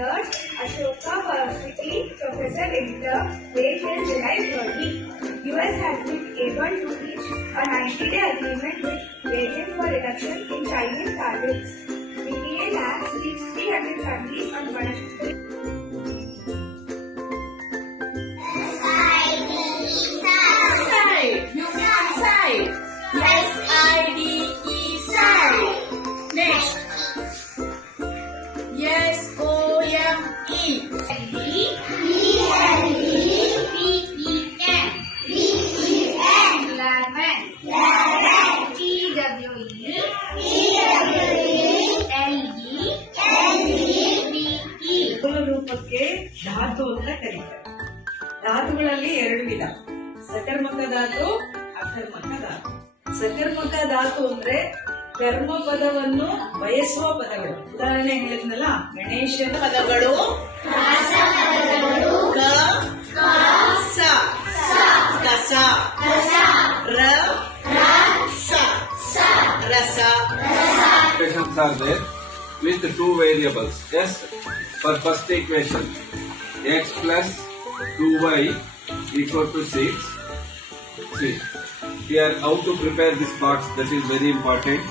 Third, Ashoka Varsity Professor in the date is July 30. US has been able to reach a 90-day agreement with Beijing for reduction in Chinese tariffs. BTA Labs reached 300 families on Ganeshotsav. Next. ರೂಪಕ್ಕೆ ಧಾತು ಅಂತ ಕರೀತಾರೆ. ಧಾತುಗಳಲ್ಲಿ ಎರಡು ವಿಧ, ಸಕರ್ಮಕ ಧಾತು, ಅಕರ್ಮಕ ಧಾತು. ಸಕರ್ಮಕ ಧಾತು ಅಂದ್ರೆ ಕರ್ಮ ಪದವನ್ನು ಬಯಸುವ ಪದಗಳು. ಉದಾಹರಣೆ ಹೇಳಿದ್ನಲ್ಲ, ಗಣೇಶನ ಪದಗಳು ಕ ಸ ಕಸ ರ ಸ ರಸ. Equations are there with two variables. Yes, for first equation, x plus 2y equal to 6. See, here how to prepare this box, that is very important.